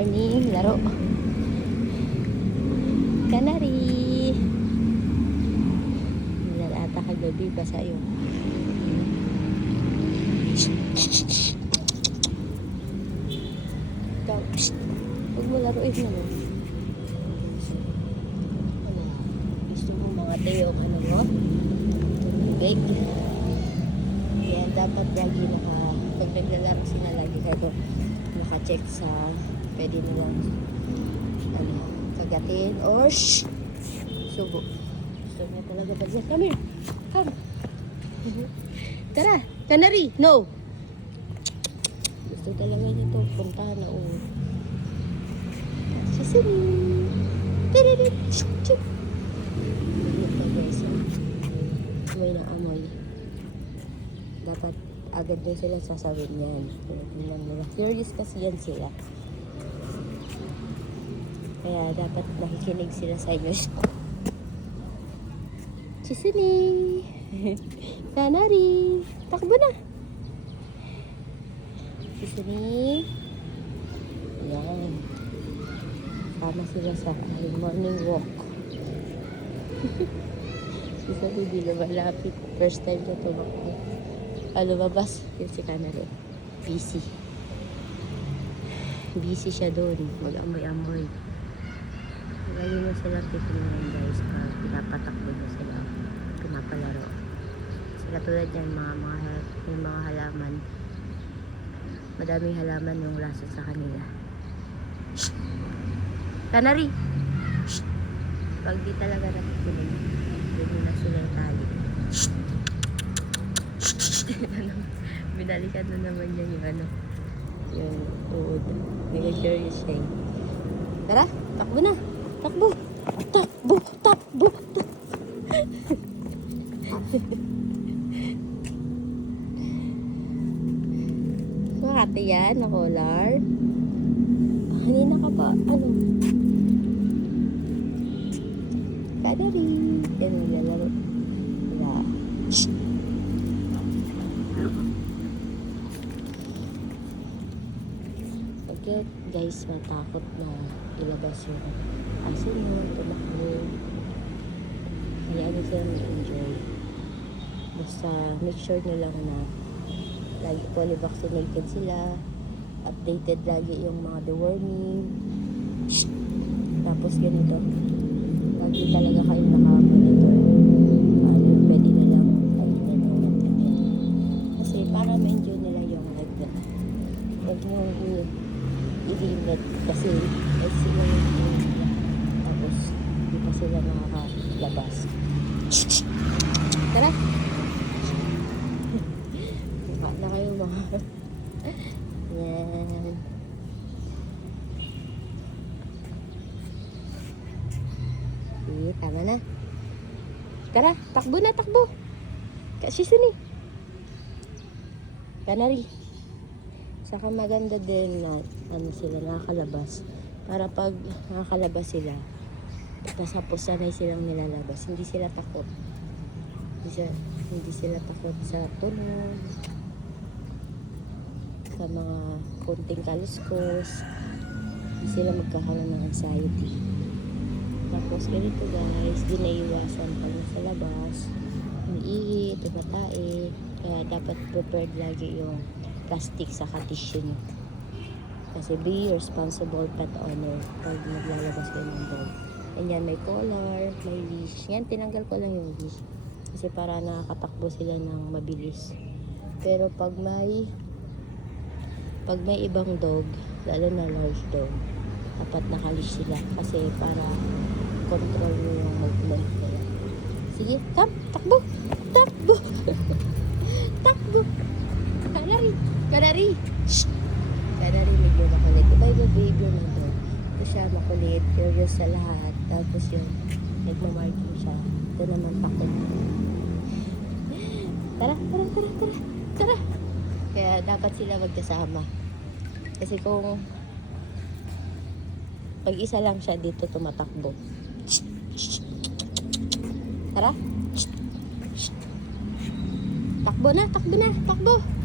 morning laro. Canary. Nilalata kagabi pa sa'yo. Ikaw, huwag mo laruin naman. Ano? Gusto mo mga tayong ano mo? Big. Yan, dapat lagi pag naglalaro sila, lagi kayo naka-check sa pwede nilang kagatin or subo. Gusto niya talaga ba dyan? Come here. Come. Tara, Canary. No. Gusto talaga dito puntahan na Sisini. Tiririt. Chup. Amoy na amoy. Dapat agad din sila sasabihin yan. Curious kasi yan sila. Kaya dapat nakikinig sila sa inyo. Sisini. Canary. Takbo na. Sisini. Yan. Sama sila sa morning walk. Sisini di na malapit. First time na tumakbo. Lumabas. Yun si Canary. Busy siya doon. Mag-amoy-amoy. Lagi mo sila titignan guys. Pinapatakbo mo sila. Pinapalaro. Sila tulad yan yung mga halaman. Madaming halaman yung laso sa kanila. Shh! Canary! Shh! Pag di talaga nakikinig, doon na sila yung tali. Shh! Binalikan na naman niya yung uod. Nag-curious siya. Tara, takbo na. Takbo. Takbo. Takbo. Makati yan, na collar. Kanina ka pa, Canary. Yan yung lalaro. Wala. Shhh. Okay, guys, matakot na ilabas yung aso mo, tumakbo. Hayaan nyo sila mag-enjoy. Basta make sure nyo lang na lagi fully vaccinated sila, updated lagi yung mga deworming. Tapos ganito, lagi talaga kayo naka-monitor. Pwede nilang kasi para ma-enjoy nila yung life na. Huwag nyo i-limit kasi sila yung tapos hindi pa sila nakakalabas. Tara! Buka na kayo mga yan. Okay, tama na. Tara, takbo na, takbo. Kasi sini. Canary. Saka maganda din na sila nakakalabas. Para pag nakakalabas sila, tapos sanay silang nilalabas. Hindi sila takot. Hindi sila takot sa tunog, sa mga konting kaluskos. Hindi sila magkakaroon ng anxiety. Tapos ganito guys, di naiwasan pag sa labas. Umiihi, tumatae. Kaya dapat prepared lagi yung plastic sa tissue niyo. Kasi be responsible pet owner pag naglalabas kayo ng dog. And yan, may collar, may leash. Yan, tinanggal ko lang yung leash. Kasi para nakakatakbo sila ng mabilis. Pero pag may ibang dog, lalo na large dog, dapat nakalish sila. Kasi para control nyo yung movement nila. Sige, come, takbo! Takbo! Takbo! Canary! Canary! Shh! Canary, medyo makulit. Iba yung behavior ng dog. Ito siya makulit, curious sa lahat. Tapos yung nagmamarking siya. Ito naman takot. Tara, tara, tara, tara, tara. Kaya dapat sila magkasama. Kasi kung pag isa lang siya dito tumatakbo. Tara. Takbo na, takbo na, takbo.